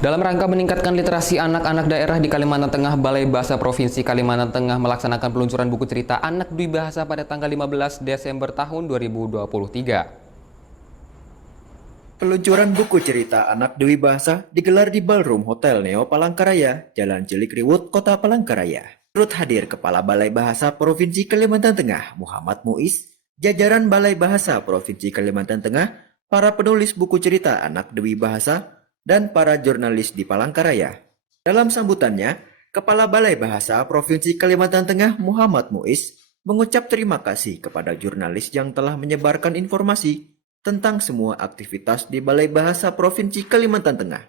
Dalam rangka meningkatkan literasi anak-anak daerah di Kalimantan Tengah, Balai Bahasa Provinsi Kalimantan Tengah melaksanakan peluncuran buku cerita anak Dwi Bahasa pada tanggal 15 Desember tahun 2023. Peluncuran buku cerita anak Dwi Bahasa digelar di Ballroom Hotel Neo Palangkaraya, Jalan Cilikriwut, Kota Palangkaraya. Turut hadir Kepala Balai Bahasa Provinsi Kalimantan Tengah, Muhammad Muiz, jajaran Balai Bahasa Provinsi Kalimantan Tengah, para penulis buku cerita anak Dwi Bahasa, dan para jurnalis di Palangkaraya. Dalam sambutannya, Kepala Balai Bahasa Provinsi Kalimantan Tengah, Muhammad Muiz, mengucap terima kasih kepada jurnalis yang telah menyebarkan informasi tentang semua aktivitas di Balai Bahasa Provinsi Kalimantan Tengah.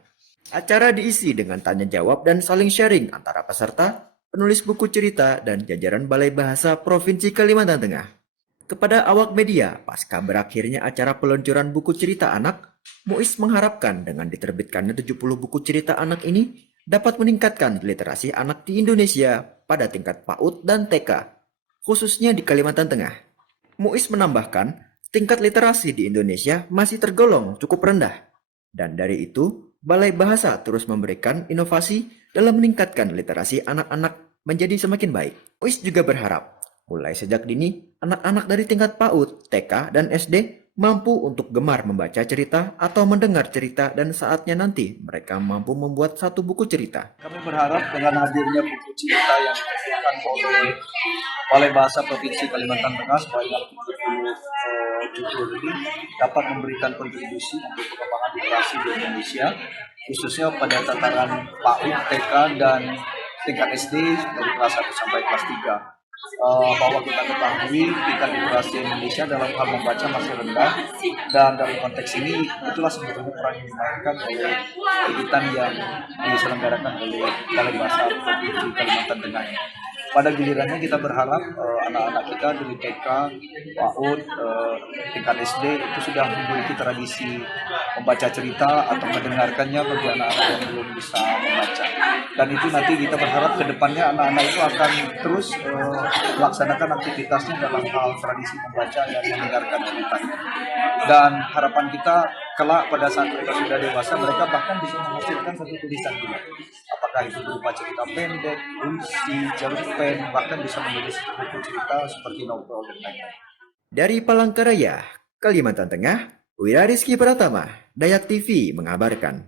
Acara diisi dengan tanya jawab dan saling sharing antara peserta, penulis buku cerita, dan jajaran Balai Bahasa Provinsi Kalimantan Tengah. Kepada awak media, pasca berakhirnya acara peluncuran buku cerita anak, Muiz mengharapkan dengan diterbitkannya 70 buku cerita anak ini dapat meningkatkan literasi anak di Indonesia pada tingkat PAUD dan TK, khususnya di Kalimantan Tengah. Muiz menambahkan, tingkat literasi di Indonesia masih tergolong cukup rendah. Dan dari itu, Balai Bahasa terus memberikan inovasi dalam meningkatkan literasi anak-anak menjadi semakin baik. Muiz juga berharap, mulai sejak dini, anak-anak dari tingkat PAUD, TK, dan SD mampu untuk gemar membaca cerita atau mendengar cerita dan saatnya nanti mereka mampu membuat satu buku cerita. Kami berharap dengan hadirnya buku cerita yang diterbitkan oleh Balai Bahasa Provinsi Kalimantan Tengah sebanyak 70 judul ini dapat memberikan kontribusi untuk pengembangan literasi di Indonesia, khususnya pada tataran PAUD, TK, dan tingkat SD dari kelas 1 sampai kelas 3. Bahwa kita ketahui tingkat literasi Indonesia dalam hal membaca masih rendah, dan dalam konteks ini itulah sebetulnya peran yang dimainkan oleh kegiatan yang diselenggarakan oleh Balai Bahasa Provinsi Kalimantan Tengah. Pada gilirannya kita berharap anak-anak kita dari TK, PAUD, tingkat SD itu sudah memiliki tradisi membaca cerita atau mendengarkannya bagi anak-anak yang belum bisa membaca. Dan itu nanti kita berharap ke depannya anak-anak itu akan terus melaksanakan aktivitasnya dalam hal tradisi membaca dan mendengarkan cerita. Dan harapan kita kelak pada saat mereka sudah dewasa, mereka bahkan bisa menghasilkan satu tulisan juga. Apakah itu berupa cerita pendek, puisi, cerpen, bahkan bisa menulis buku cerita seperti novel dan lain-lain. Dari Palangkaraya, Kalimantan Tengah, Wira Rizky Pratama, Dayak TV mengabarkan.